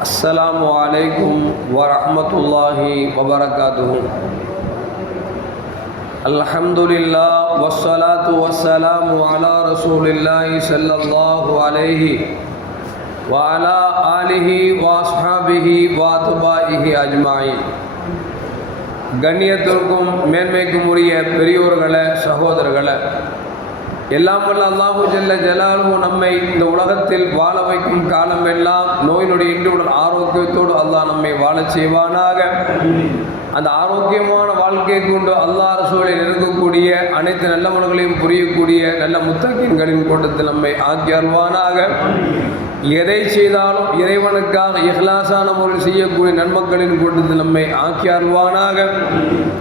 السلام عليكم ورحمة الله وبركاته الحمد لله والصلاة والسلام على رسول الله صلى الله عليه وعلى آله وأصحابه وأتباعه أجمعين கண்ணியத்திற்கும் மேன்மைக்கும் உரிய பெரியோர்களே சகோதரர்களே எல்லாம் வல்ல அல்லாஹூ ஜல்ல ஜலாலு நம்மை இந்த உலகத்தில் வாழ வைக்கும் காலம் எல்லாம் நோயினுடைய இன்றுடன் ஆரோக்கியத்தோடு அல்லாஹ் நம்மை வாழச் செய்வானாக. அந்த ஆரோக்கியமான வாழ்க்கை கொண்டு அல்லாஹ் சூழலில் இருக்கக்கூடிய அனைத்து நல்லவர்களையும் புரியக்கூடிய நல்ல முத்தகின்களின் கூட்டத்தில் நம்மை ஆக்கி எதை செய்தாலும் இறைவனுக்காக இஹ்லாசான முறையில் செய்யக்கூடிய நன்மக்களின் கூட்டத்தில் நம்மை ஆக்கி அருள்வானாக.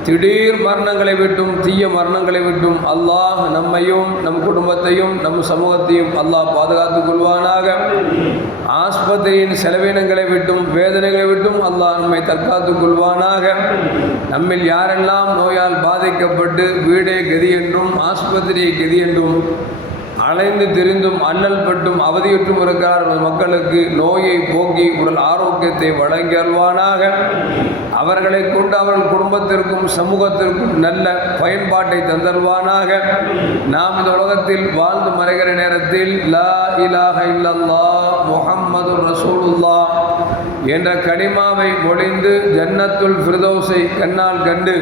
திடீர் மரணங்களை விட்டும் தீய மரணங்களை விட்டும் அல்லாஹ் நம்மையும் நம் குடும்பத்தையும் நம் சமூகத்தையும் அல்லாஹ் பாதுகாத்துக் கொள்வானாக. ஆஸ்பத்திரியின் செலவினங்களை விட்டும் வேதனைகளை விட்டும் அல்லாஹ் நம்மை தற்காத்துக் கொள்வானாக. நம்மில் யாரெல்லாம் நோயால் பாதிக்கப்பட்டு வீடே கதி என்றும் ஆஸ்பத்திரியை கதி என்றும் அலைந்து திரிந்தும் அல்லல் பட்டும் அவதியுற்றும் இருக்கிறார். மக்களுக்கு நோயை போக்கி உடல் ஆரோக்கியத்தை வழங்கி அல்வானாக அவர்களை கொண்டு அவர்கள் குடும்பத்திற்கும் சமூகத்திற்கும் நல்ல பயன்பாட்டை தந்தல்வானாக நாம் இந்த உலகத்தில் வாழ்ந்து மறைகிற நேரத்தில் லா இலாஹ இல்லல்லா முஹம்மது ரசூலுல்லா என்ற கனிமாவை ஒளிந்து ஜன்னத்துல் ஃபிரதோஸை கண்ணால் கண்டு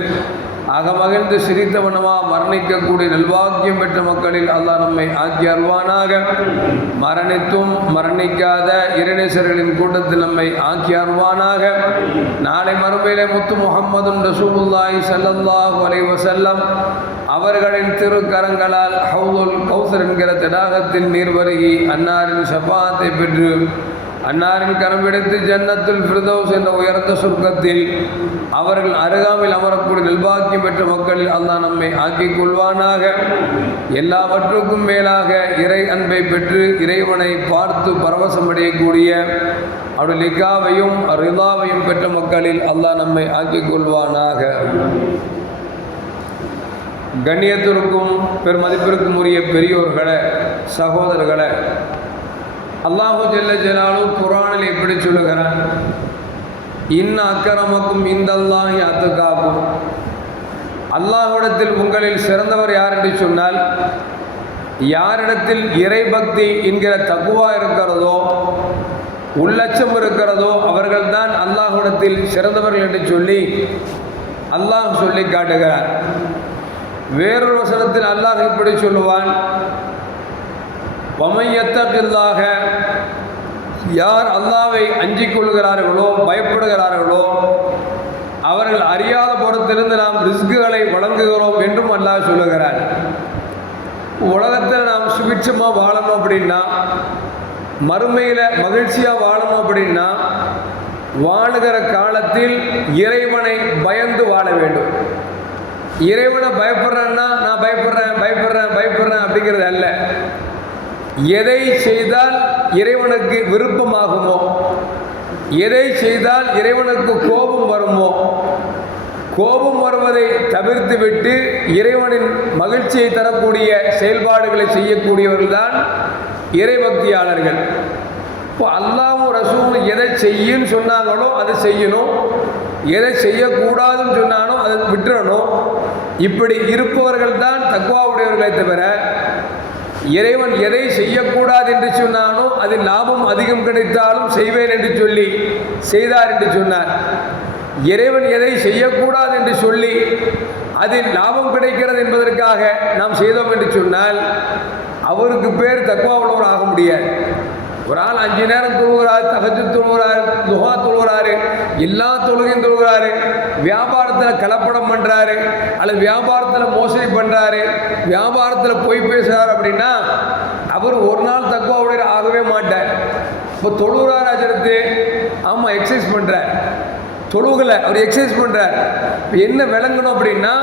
அகமகிழ்ந்து சிரித்தவனமா மரணிக்கக்கூடிய நல்வாக்கியம் பெற்ற மக்களில் அல்லாஹ் நம்மை ஆக்கி அருவானாக மரணித்தும் மரணிக்காத இரணேசர்களின் கூட்டத்தில் நம்மை ஆக்கி அருவானாக நாளை மறுமையிலே முத்து முகம்மதும் ரசூலுல்லாஹி ஸல்லல்லாஹு அலைஹி வஸல்லம் அவர்களின் திருக்கரங்களால் ஹவுலுல் கௌசர் என்கிற தடாகத்தின் நீர் வருகி அன்னாரின் சபாத்தை பெற்று அன்னாரின் கரம் எடுத்து ஜன்னத்துல் ஃபிர்தௌஸ் என்ற உயர்ந்த சொர்க்கத்தில் அவர்கள் அருகாமையில் அமரக்கூடிய நல்பாக்கியம் பெற்ற மக்களில் அல்லாஹ் நம்மை ஆக்கிக் கொள்வானாக. எல்லாவற்றுக்கும் மேலாக இறை அன்பை பெற்று இறைவனை பார்த்து பரவசமடையக்கூடிய அவருடைய லிகாவையும் ரிதாவையும் பெற்ற மக்களில் அல்லாஹ் நம்மை ஆக்கிக் கொள்வானாக. கண்ணியத்திற்கும் பெருமதிப்பிற்கும் உரிய பெரியோர்களே சகோதரர்களே அல்லாஹு ஜெல்ல ஜலாலு குரானில் எப்படி சொல்லுகிறான் இன்ன அக்கரமக்கும் இந்தல்லாஹி அத்துக்காக்கும் அல்லாஹ்விடத்தில் உங்களில் சிறந்தவர் யார் என்று சொன்னால் யாரிடத்தில் இறைபக்தி என்கிற தகுவா இருக்கிறதோ உள்ளச்சம் இருக்கிறதோ அவர்கள்தான் அல்லாஹ்விடத்தில் சிறந்தவர்கள் என்று சொல்லி அல்லாஹ் சொல்லி காட்டுகிறார். வேறொரு வசனத்தில் அல்லாஹ் இப்படி சொல்லுவான் வமையத்தபில்லாக யார் அல்லாவை அஞ்சிக் கொள்கிறார்களோ பயப்படுகிறார்களோ அவர்கள் அறியாத புறத்திலிருந்து நாம் ரிஸ்குகளை வழங்குகிறோம் என்றும் அல்லாஹ் சொல்லுகிறார். உலகத்தில் நாம் சுபிட்சமாக வாழணும் அப்படின்னா மறுமையில் மகிழ்ச்சியாக வாழணும் அப்படின்னா வாழுகிற காலத்தில் இறைவனை பயந்து வாழ வேண்டும். இறைவனை பயப்படுறேன்னா நான் பயப்படுறேன் பயப்படுறேன் பயப்படுறேன் அப்படிங்கிறது அல்ல. எதை செய்தால் இறைவனுக்கு விருப்பமாகுமோ? எதை செய்தால் இறைவனுக்கு கோபம் வருமோ? கோபம் வருவதை தவிர்த்து விட்டு இறைவனின் மகிழ்ச்சியை தரக்கூடிய செயல்பாடுகளை செய்யக்கூடியவர்கள் தான் இறைபக்தியாளர்கள். இப்போ அல்லாவும் ரசூலும் எதை செய்யுன்னு சொன்னாங்களோ அதை செய்யணும். எதை செய்யக்கூடாதுன்னு சொன்னாலும் அதை விட்டுறணும். இப்படி இருப்பவர்கள் தான் தக்குவாவுடையவர்களை தவிர இறைவன் எதை செய்யக்கூடாது என்று சொன்னானோ அதில் லாபம் அதிகம் கிடைத்தாலும் செய்வேன் என்று சொல்லி செய்தார் என்று சொன்னார். இறைவன் எதை செய்யக்கூடாது என்று சொல்லி அதில் லாபம் கிடைக்கிறது என்பதற்காக நாம் செய்தோம் என்று சொன்னால் அவருக்கு பேர் தக்குவா உள்ளவர் ஆக முடியாது. ஒரு ஆள் அஞ்சு நேரம் தொழுகிறாரு தகஜு தொழுகிறாரு துஹா தொழுகிறாரு எல்லா தொழுகையும் தொழுகிறாரு வியாபாரத்தில் கலப்படம் பண்ணுறாரு அல்லது வியாபாரத்தில் மோசடி பண்ணுறாரு வியாபாரத்தில் பொய் பேசுகிறார் அப்படின்னா அவர் ஒரு நாள் தக்குவாவுடைய ஆகவே மாட்டார். இப்போ தொழுகிறார் அஜரத்து ஆமாம் எக்ஸசைஸ் பண்ணுறார் தொழுகலை அவர் எக்ஸசைஸ் பண்ணுறார் என்ன விளங்கணும் அப்படின்னா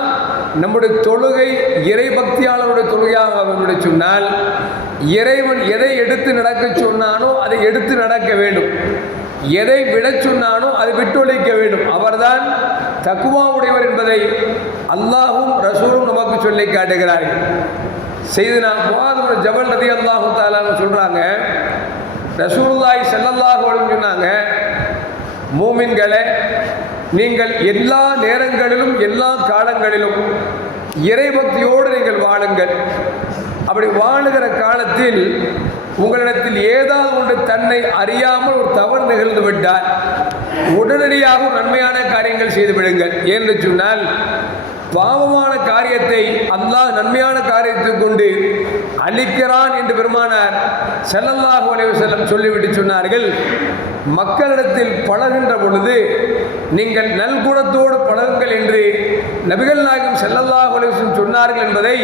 நம்முடைய தொழுகை இறை பக்தியாளருடைய தொழுகையாக வேண்டும் சொன்னால் இறைவன் எதை எடுத்து நடக்க சொன்னானோ அதை எடுத்து நடக்க வேண்டும். எதை விட சொன்னானோ அதை விட்டொழிக்க வேண்டும். அவர்தான் தக்குவா உடையவர் என்பதை அல்லாஹும் ரசூலும் நமக்கு சொல்லி காட்டுகிறார்கள். செய்து நான் ஜபல் ரதி அல்லாஹு தாலான்னு சொல்கிறாங்க ரசூல்லாய் ஸல்லல்லாஹு சொன்னாங்க மூமின்களை நீங்கள் எல்லா நேரங்களிலும் எல்லா காலங்களிலும் இறைபக்தியோடு நீங்கள் வாழுங்கள். அப்படி வாழுகிற காலத்தில் உங்களிடத்தில் ஏதாவது ஒன்று தன்னை அறியாமல் ஒரு தவறு நிகழ்ந்து விட்டால் உடனடியாக நன்மையான காரியங்கள் செய்து விடுங்கள். என்று சொன்னால் பாவமான காரியத்தை அல்லாஹ் நன்மையான காரியத்தை கொண்டு அழிக்கிறான் என்று பெருமானார் ஸல்லல்லாஹு அலைஹி செல்லம் சொல்லிவிட்டு சொன்னார்கள். மக்களிடத்தில் பழகின்ற பொழுது நீங்கள் நல்குணத்தோடு பழகுங்கள் என்று நபிகள் நாயகம் ஸல்லல்லாஹு அலைஹி சொன்னார்கள் என்பதை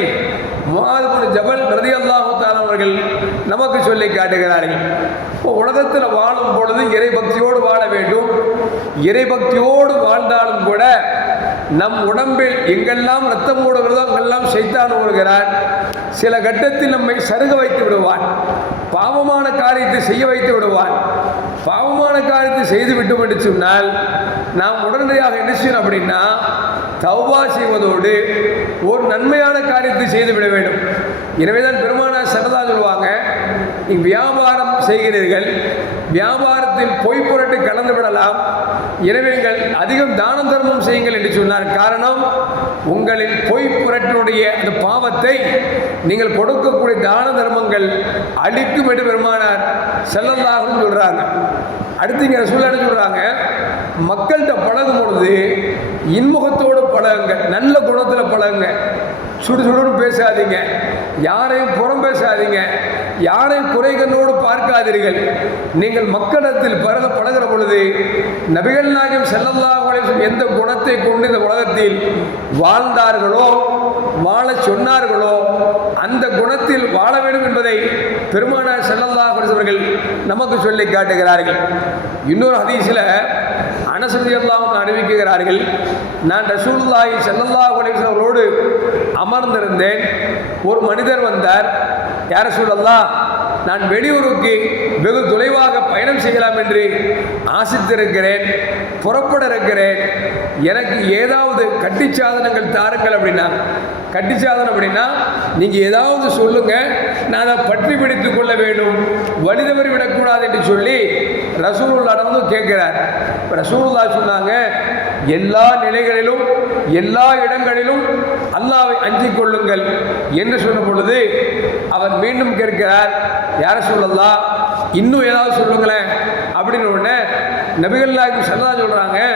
முஆது ஜபல் ரதி தஆலா அவர்கள் நமக்கு சொல்லி காட்டுகிறார்கள். இப்போ உலகத்தில் வாழும் பொழுது இறைபக்தியோடு வாழ வேண்டும். இறைபக்தியோடு வாழ்ந்தாலும் கூட நம் உடம்பில் எங்கெல்லாம் ரத்தம் ஓடுகிறதோ அங்கெல்லாம் சைத்தான் ஓடுகிறான் சில கட்டத்தில் நம்மை சருக வைத்து விடுவான். பாவமான காரியத்தை செய்ய வைத்து விடுவான். பாவமான காரியத்தை செய்து விட்டோம் என்று சொன்னால் நாம் உடனடியாக என்ன செய்யணும் அப்படின்னா தௌபா செய்வதோடு ஒரு நன்மையான காரியத்தை செய்து விட வேண்டும். எனவே தான் பெருமானார் சரதா சொல்லுவாங்க நீ வியாபாரம் செய்கிறீர்கள் வியாபாரத்தில் பொய் புரட்டு கலந்து விடலாம் எனவே நீங்கள் அதிகம் தானம் தர்மம் செய்யுங்கள் என்று சொன்னார். காரணம் உங்களின் பொய் புரட்டினுடைய அந்த பாவத்தை நீங்கள் கொடுக்கக்கூடிய தான தர்மங்கள் அழிக்கும் என்று பெருமானார் செல்லல்லாகவும் சொல்கிறாங்க அடுத்து இங்கே சூழ்நிலை சொல்கிறாங்க மக்கள்கிட்ட பழகும் பொழுது இன்முகத்தோடு பழகுங்க. நல்ல குணத்தில் பழகுங்க. சுடு சுடுன்னு பேசாதீங்க. யாரையும் புறம் பேசாதீங்க. யாரையும் குறைகளோடு பார்க்காதீர்கள். நீங்கள் மக்களிடத்தில் பரத பழகிற பொழுது நபிகள் நாயகம் ஸல்லல்லாஹு எந்த குணத்தை கொண்டு இந்த உலகத்தில் வாழ்ந்தார்களோ வாழ சொன்னார்களோ அந்த குணத்தில் வாழ வேண்டும் என்பதை பெருமானார் செல்லல்லா அவர்கள் நமக்கு சொல்லி காட்டுகிறார்கள். இன்னொரு ஹதீஸில் அனசதி அல்லாஹ் அறிவிக்கிறார்கள் நான் ரசூலுல்லாஹி செல்லல்லா அலைஹி அவர்களோடு அமர்ந்திருந்தேன். ஒரு மனிதர் வந்தார். யார சொல்லலாம் நான் வெளியூருக்கு வெகு தொலைவாக பயணம் செய்யலாம் என்று ஆசித்திருக்கிறேன் புறப்பட இருக்கிறேன் எனக்கு ஏதாவது கட்டி சாதனங்கள் தாருங்கள் அப்படின்னா கட்டி சாதனம் அப்படின்னா நீங்கள் ஏதாவது சொல்லுங்க நான் அதை பற்றி பிடித்து கொள்ள வேண்டும் வழி விடக்கூடாது என்று சொல்லி ரசூலுல்லா வந்து கேட்கிறார். இப்ப ரசூலுல்லா சொன்னாங்க எல்லா நிலைகளிலும் எல்லா இடங்களிலும் அல்லாவை அஞ்சிக் கொள்ளுங்கள் என்று சொன்ன பொழுது அவர் மீண்டும் கேட்கிறார் யார சொல்லலாம் இன்னும் ஏதாவது சொல்லுங்களேன். அப்படின்னு உடனே நபிகள்லாக்கு நாயகம் சல்லா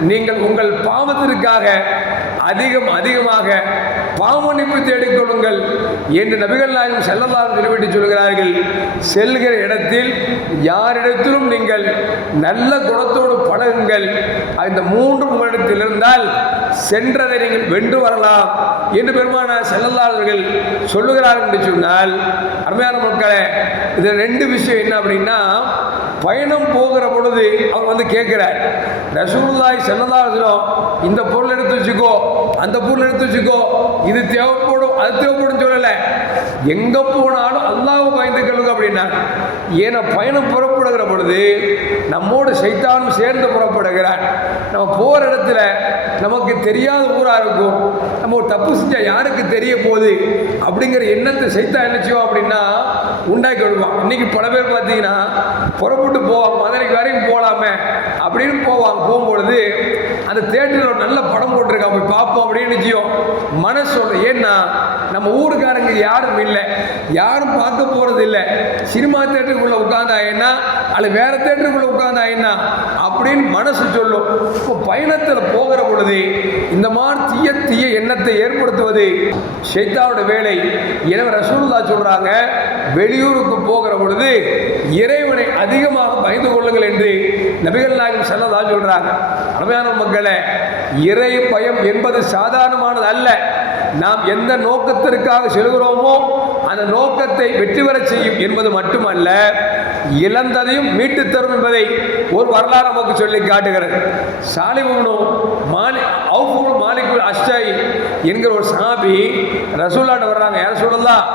நீங்கள் உங்கள் பாவத்திற்காக அதிகம் அதிகமாக பாவமன்னிப்பு தேடிக்கொள்ளுங்கள் என்று நபிகள் நாயகம் செல்லலாம் திருவிட்டு சொல்கிறார்கள். செல்கிற இடத்தில் யாரிடத்திலும் நீங்கள் நல்ல குணத்தோடு பழகுங்கள். இந்த மூன்று உங்களிடத்தில் இருந்தால் சென்றதை நீங்கள் வென்று வரலாம் என்று பெருமான செல்லல்லாளர்கள் சொல்லுகிறார்கள் என்று சொன்னால் அருமையான மக்களே இது ரெண்டு விஷயம் என்ன அப்படின்னா பயணம் போகிற பொழுது அவர் வந்து கேட்கிறார். ரசூலுல்லாய் செல்லதாசனம் இந்த பொருள் எடுத்து வச்சுக்கோ அந்த பொருள் எடுத்து வச்சுக்கோ இது தேவைப்படும். அது தேவைப்படும் சொல்லலை. எங்கே போனாலும் அல்லாஹ் பயந்து கொள்ளுங்க அப்படின்னா ஏன்னா பயணம் புறப்படுகிற பொழுது நம்மோடு சைத்தானும் சேர்ந்து புறப்படுகிறான். நம்ம போகிற இடத்துல நமக்கு தெரியாத ஊராக இருக்கும். நம்ம ஒரு தப்பு செஞ்சால் யாருக்கு தெரிய போகுது? அப்படிங்கிற எண்ணத்தை சைத்தா என்ன செய்வோம் அப்படின்னா உண்டாக்கி விடுவான். இன்றைக்கி பல பேர் பார்த்தீங்கன்னா புறப்பட்டு போவான் மதுரைக்கு வரைக்கும் போகலாமே அப்படின்னு போவாங்க போகும்பொழுது அந்த தேட்டரில் ஒரு நல்ல படம் போட்டிருக்கான் போய் பார்ப்போம் அப்படின்னு நிச்சயம் மனசு ஏன்னா நம்ம ஊருக்காரங்க யாரும் இல்லை. யாரும் பார்க்க போகிறது இல்லை. சினிமா தேட்டருக்குள்ளே உட்காந்தாயின்னா என்ன? அல்ல வேறு தேட்டருக்குள்ளே உட்கார்ந்தா அப்படின்னு மனசு சொல்லும். இப்போ பயணத்தில் போகிற பொழுது இந்த மாதிரி தீய தீய எண்ணத்தை ஏற்படுத்துவது ஷைத்தாவோட வேலை. எனவே ரசூலுல்லா சொல்கிறாங்க வெளியூருக்கு போகிற பொழுது இறைவனை அதிகமாக பயந்து கொள்ளுங்கள் என்று நபிகள் நாயகம் செல்லதா சொல்கிறாங்க அருமையான மக்களே இறை பயம் என்பது சாதாரணமானது அல்ல. நாம் எந்த நோக்கத்திற்காக செல்கிறோமோ அந்த நோக்கத்தை வெற்றி பெறச் செய்யும் என்பது மட்டுமல்ல இழந்ததையும் மீட்டு தரும் என்பதை ஒரு வரலாறு நமக்கு சொல்லி காட்டுகிறது. சாலிமுனு மாலி அவுபுல் மாலிகுல் அஷ்டாய் என்கிற ஒரு சாபி ரசூல்லாட்ட வர்றாங்க. யார் சொல்லலாம்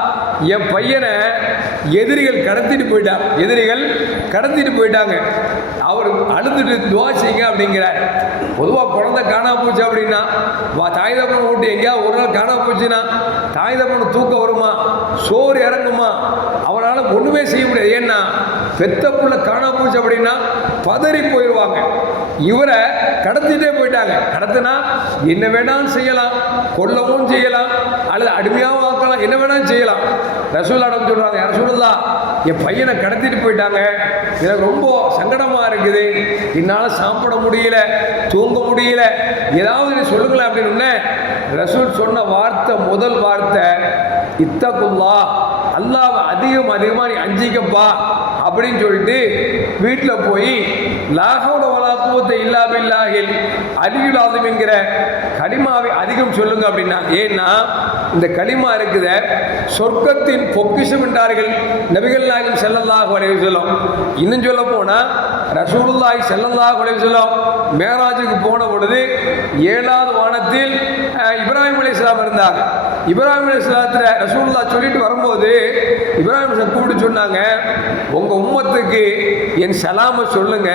என் பையனை எதிரிகள் கடத்திட்டு போயிட்டான் எதிரிகள் கடத்திட்டு போயிட்டாங்க. அவர் அழுதுட்டு துவா செய்யுங்க அப்படிங்கிறார். பொதுவாக குழந்தை காணாம போச்சு அப்படின்னா வா தாய் தப்பனை விட்டு எங்கேயாவது ஒரு நாள் காணாமல் போச்சுன்னா தாய் தப்பனை தூக்கம் வருமா? சோறு இறங்குமா? அவனால் ஒன்றுமே செய்ய முடியாது. ஏன்னா பெத்த புள்ள காணாம போச்சு அப்படின்னா பதறி போயிடுவாங்க இவரை கடத்திட்டே போயிட்டாங்க. கடத்தினா என்ன வேணாலும் செய்யலாம். கொல்லவும் செய்யலாம். அல்லது அடிமையாகவும் ஆக்கலாம். என்ன வேணாலும் செய்யலாம். ரசூலாடம் சொல்றாங்க யார் சொல்லுதா என் பையனை கடத்திட்டு போயிட்டாங்க. எனக்கு ரொம்ப சங்கடமா இருக்குது. என்னால் சாப்பிட முடியல. தூங்க முடியல. ஏதாவது நீ சொல்லுங்களேன் அப்படின்னு ரசூல் சொன்ன வார்த்தை முதல் வார்த்தை இத்தகுல்லா. அல்லாஹ் அதிகம் அதிகமாக நீ அஞ்சிக்கப்பா. அப்படின்னு சொல்லிட்டு வீட்டில் போய் லாகோட வளாக்குவத்தை இல்லாமில்லாகில் அலியுலாதும் என்கிற கலிமாவை அதிகம் சொல்லுங்க அப்படின்னா ஏன்னா இந்த களிமா இருக்குத சொர்க்கத்தின் பொக்கிஷம் என்றார்கள் நபிகள் நாயகம் செல்லல்லாஹு அலைஹி சொல்லும் இன்னும் சொல்ல போனால் ரசூலுல்லாய் ஸல்லல்லாஹு உடைய சொல்லும் மேராஜுக்கு போன பொழுது ஏழாவது வானத்தில் அஹ், இப்ராஹிம் அலைஹிஸ்ஸலாம் இருந்தார். இப்ராஹிம் அலைஹிஸ்ஸலாத்துல ரசூல்லா சொல்லிட்டு வரும்போது இப்ராஹிம் கூப்பிட்டு சொன்னாங்க உங்க உம்மத்துக்கு என் சலாம சொல்லுங்க.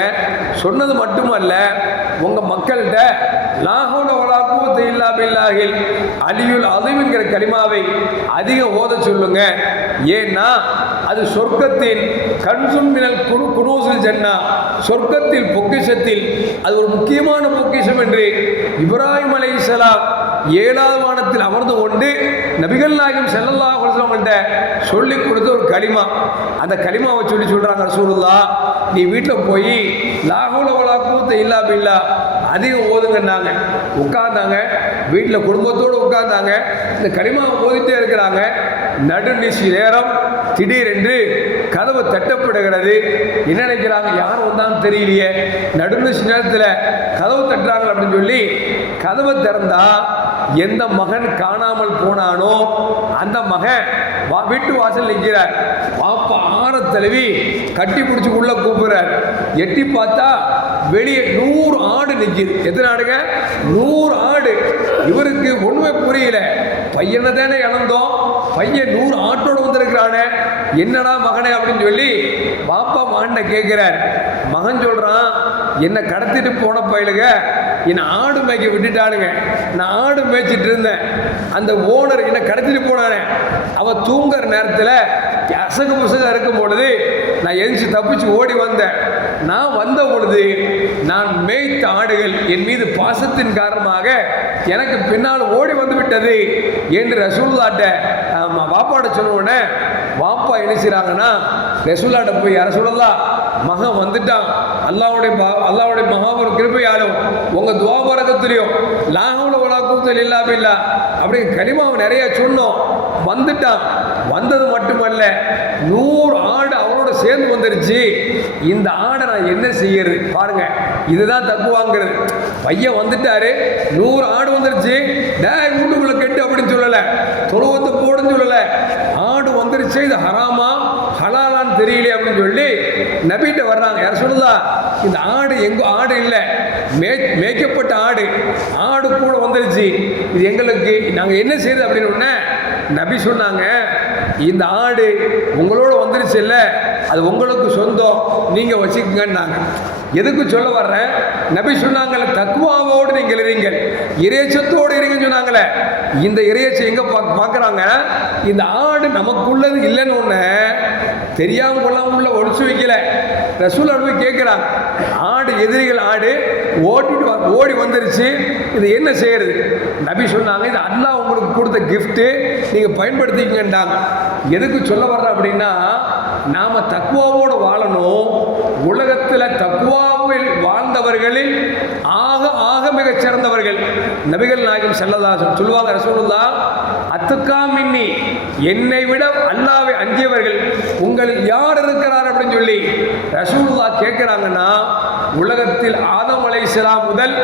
சொன்னது மட்டுமல்ல உங்க மக்கள்கிட்ட லாஹோட வளாக்குவத்தை இல்லா பில்லாஹில் அலியுல் அதுவுங்கிற கலிமாவை அதிகம் ஓத சொல்லுங்க. ஏன்னா அது சொர்க்கத்தின் கன்சும் மினல் குரு குனூசில் சென்னா சொர்க்கத்தில் பொக்கிஷத்தில் அது ஒரு முக்கியமான பொக்கிஷம் என்று இப்ராஹிம் அலைஹிஸ்ஸலாம் ஏழாவது வானத்தில் அமர்ந்து கொண்டு நபிகள் நாயகம் செல்லல்லா அலைஹி சொல்லி கொடுத்த ஒரு களிமா. அந்த களிமாவை சொல்லி சொல்கிறாங்க ரசூலுல்லா நீ வீட்டில் போய் லாகூல வலா கூத்த இல்லா பில்லா. அதிகம் ஓதுங்கன்னாங்க. உட்கார்ந்தாங்க. வீட்டில் குடும்பத்தோடு உட்கார்ந்தாங்க. இந்த களிமாவை ஓதிட்டே இருக்கிறாங்க. நடுநிசி நேரம் திடீரென்று கதவு தட்டப்படுகிறது. என்ன நினைக்கிறாங்க? யார் வந்தான்னு தெரியலையே. நடுநிசி நேரத்தில் கதவு தட்டுறாங்க அப்படின்னு சொல்லி கதவை திறந்தால் எந்த மகன் காணாமல் போனானோ அந்த மகன் வா- வீட்டு வாசல் நிற்கிறார் பாப்பா ஆற தழுவி கட்டி பிடிச்சி உள்ள கூப்பிடுறார். எட்டி பார்த்தா வெளியே நூறு ஆடு நிற்கிது எத்தனை ஆடுங்க? நூறு ஆடு. இவருக்கு ஒண்ணுமே புரியல. பையனை தானே இழந்தோம். பையன் நூறு ஆட்டோடு வந்திருக்கிறானே. என்னடா மகனே அப்படின்னு சொல்லி பாப்பா மகனை கேட்கிறார் மகன் சொல்றான் என்னை கடத்திட்டு போன பயிலுக என்னை ஆடு மேய்க்க விட்டுட்டானுங்க. நான் ஆடு மேய்ச்சிட்டு இருந்தேன். அந்த ஓனர் என்னை கடத்திட்டு போனானே அவன் தூங்குற நேரத்தில் அசகு புசகம் இருக்கும் பொழுது நான் எரிஞ்சு தப்பிச்சு ஓடி வந்தேன். நான் வந்த பொழுது நான் மேய்த்த ஆடுகள் என் மீது பாசத்தின் காரணமாக எனக்கு பின்னால் ஓடி வந்து விட்டது என்று ரசூல்லாட்ட வாப்பாட சொன்ன உடனே வாப்பா என்ன செய்கிறாங்கன்னா ரசூல்லாட்ட போய் யார சொல்லலாம் மகன் வந்துட்டான். அல்லாவுடைய பா- அல்லாவுடைய மகாபுர கிருபையாலும் உங்க துவாபரகத்திலையும் லாகவுல உலாக்கூத்தல் இல்லாம இல்ல அப்படின்னு கனிமாவை நிறைய சொன்னோம். வந்துட்டான். வந்தது மட்டுமல்ல நூறு ஆடு அவனோட சேர்ந்து வந்துருச்சு. இந்த ஆடை நான் என்ன செய்யறது? பாருங்க இதுதான் தப்பு வாங்குறது. பையன் வந்துட்டாரு நூறு ஆடு வந்துருச்சு. டேய் வீட்டுக்குள்ள கெட்டு அப்படின்னு சொல்லலை. தொழுவத்தை போடுன்னு சொல்லலை. ஆடு வந்துருச்சு இது ஹராமா? ஹலாலான்னு தெரியலையே அப்படின்னு சொல்லி நபிகிட்ட வர்றாங்க. யார் சொல்லுதா? இந்த ஆடு எங்கே ஆடு இல்லை. மே மேய்க்கப்பட்ட ஆடு. ஆடு கூட வந்துருச்சு. இது எங்களுக்கு நாங்கள் என்ன செய்யுது அப்படின்னு உடனே நபி சொன்னாங்க இந்த ஆடு உங்களோட வந்துருச்சு இல்லை. அது உங்களுக்கு சொந்தம். நீங்கள் வச்சுக்கங்கன்னாங்க. எதுக்கு சொல்ல வர்றேன் நபி சொன்னாங்கல்ல தக்குவாவோடு நீங்கள் இருங்கள் இறைச்சத்தோடு இருங்கன்னு சொன்னாங்களே இந்த இறையச்சை எங்கே பா பார்க்குறாங்க? இந்த ஆடு நமக்குள்ளது இல்லைன்னு ஒன்று தெரியாமல் கொள்ளாமல் உள்ள ஒழிச்சு வைக்கல. ரசூல் போய் கேட்குறாங்க ஆடு எதிரிகள் ஆடு ஓட்டிட்டு ஓடி வந்துருச்சு. இது என்ன செய்யறது? நபி சொன்னாங்க இது அல்லா உங்களுக்கு கொடுத்த கிஃப்ட்டு நீங்கள் பயன்படுத்திக்கங்கன்றாங்க எதுக்கு சொல்ல வர்றேன் அப்படின்னா நாம தக்குவாவோடு வாழணும். உலகத்தில் தக்குவாவில் வாழ்ந்தவர்களில் ஆக ஆக மிகச் சிறந்தவர்கள் நபிகள் நாயகம் செல்லதாசன் சொல்லுவாங்க ரசூலுல்லா அத்துக்கா மின்னி என்னை விட அல்லாவை அஞ்சியவர்கள் உங்களில் யார் இருக்கிறார் அப்படின்னு சொல்லி ரசூலுல்லா கேட்கிறாங்கன்னா உலகத்தில் ஆதம் அலைஹிஸ்ஸலாம் முதல்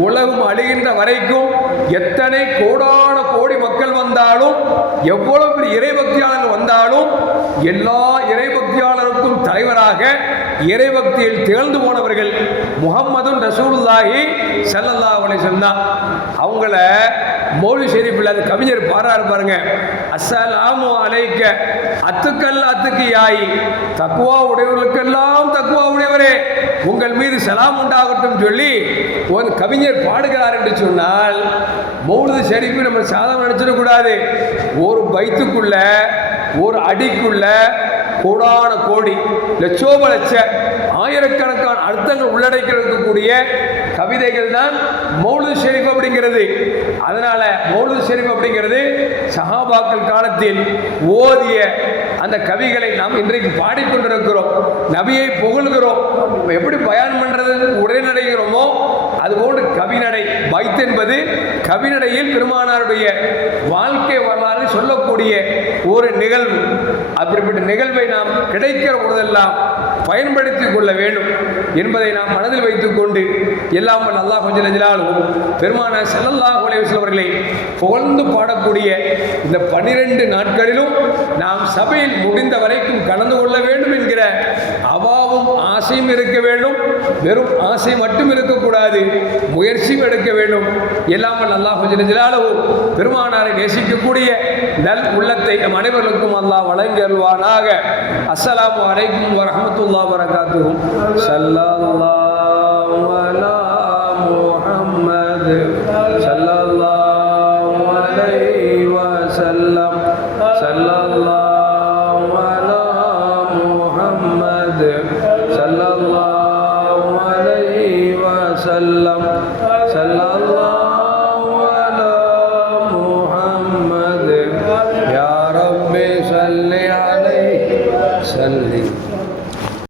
உலகம் அழிகின்ற வரைக்கும் எத்தனை கோடான கோடி மக்கள் வந்தாலும் எவ்வளவு பெரிய இறைபக்தியாளர்கள் வந்தாலும் எல்லா தலைவராக இறைபக்தியில் திகழ்ந்து போனவர்கள் முகம்மதும் ரசூலுல்லாஹி செல்லல்லா அவனை சொன்னான் அவங்கள மௌலி ஷெரீஃபில் அந்த கவிஞர் பாராரு பாருங்க. அஸ்ஸலாமு அலைக்க அத்துக்கல் அத்துக்கு யாய். தக்குவா உடையவர்களுக்கெல்லாம் தக்குவா உடையவரே. உங்கள் மீது சலாம் உண்டாகட்டும் சொல்லி ஒரு கவிஞர் பாடுகிறார் என்று சொன்னால் மௌலிது ஷெரீஃபு நம்ம சாதம் நினச்சிடக்கூடாது. ஒரு பைத்துக்குள்ள ஒரு அடிக்குள்ள கோடான கோடி லட்சோப லட்ச ஆயிரக்கணக்கான அர்த்தங்கள் உள்ளடக்கியிருக்கக்கூடிய கவிதைகள் தான் மௌலு ஷெரீஃப் அப்படிங்கிறது. அதனால மௌலு ஷெரீஃப் அப்படிங்கிறது சஹாபாக்கள் காலத்தில் ஓதிய அந்த கவிகளை நாம் இன்றைக்கு பாடிக்கொண்டிருக்கிறோம். நபியை புகழ்கிறோம். எப்படி பயன் பண்ணுறது உரைநடைகிறோமோ அதுபோன்று கவிநடை. பைத் என்பது கவிநடையில் பெருமானாருடைய வாழ்க்கை வரலாறு சொல்லக்கூடிய ஒரு நிகழ்வு. அப்படிப்பட்ட நிகழ்வை நாம் கிடைக்கிற பொழுதெல்லாம் பயன்படுத்திக் கொள்ள வேண்டும் என்பதை நாம் மனதில் வைத்துக் கொண்டு எல்லாம் நல்லா கொஞ்சம் நெஞ்சலாலும் பெருமான செல்லல்லா அலைவசல் அவர்களை புகழ்ந்து பாடக்கூடிய இந்த பன்னிரண்டு நாட்களிலும் நாம் சபையில் முடிந்த வரைக்கும் கலந்து கொள்ள வேண்டும் என்கிற அவாவும் ஆசையும் இருக்க வேண்டும். வெறும் ஆசை மட்டும் இருக்கக்கூடாது. முயற்சியும் எடுக்க வேண்டும். எல்லாம் நல்லா அல்லாஹ் கொஞ்சம் பெருமானாரை நேசிக்கக்கூடிய நல் உள்ளத்தை நம் அனைவர்களுக்கும் அல்லாஹ் வழங்கி அருள்வானாக. அஸ்ஸலாமு அலைக்கும் வரஹ்மத்துல்லாஹி வரகாத்துஹு ஸல்லல்லாஹு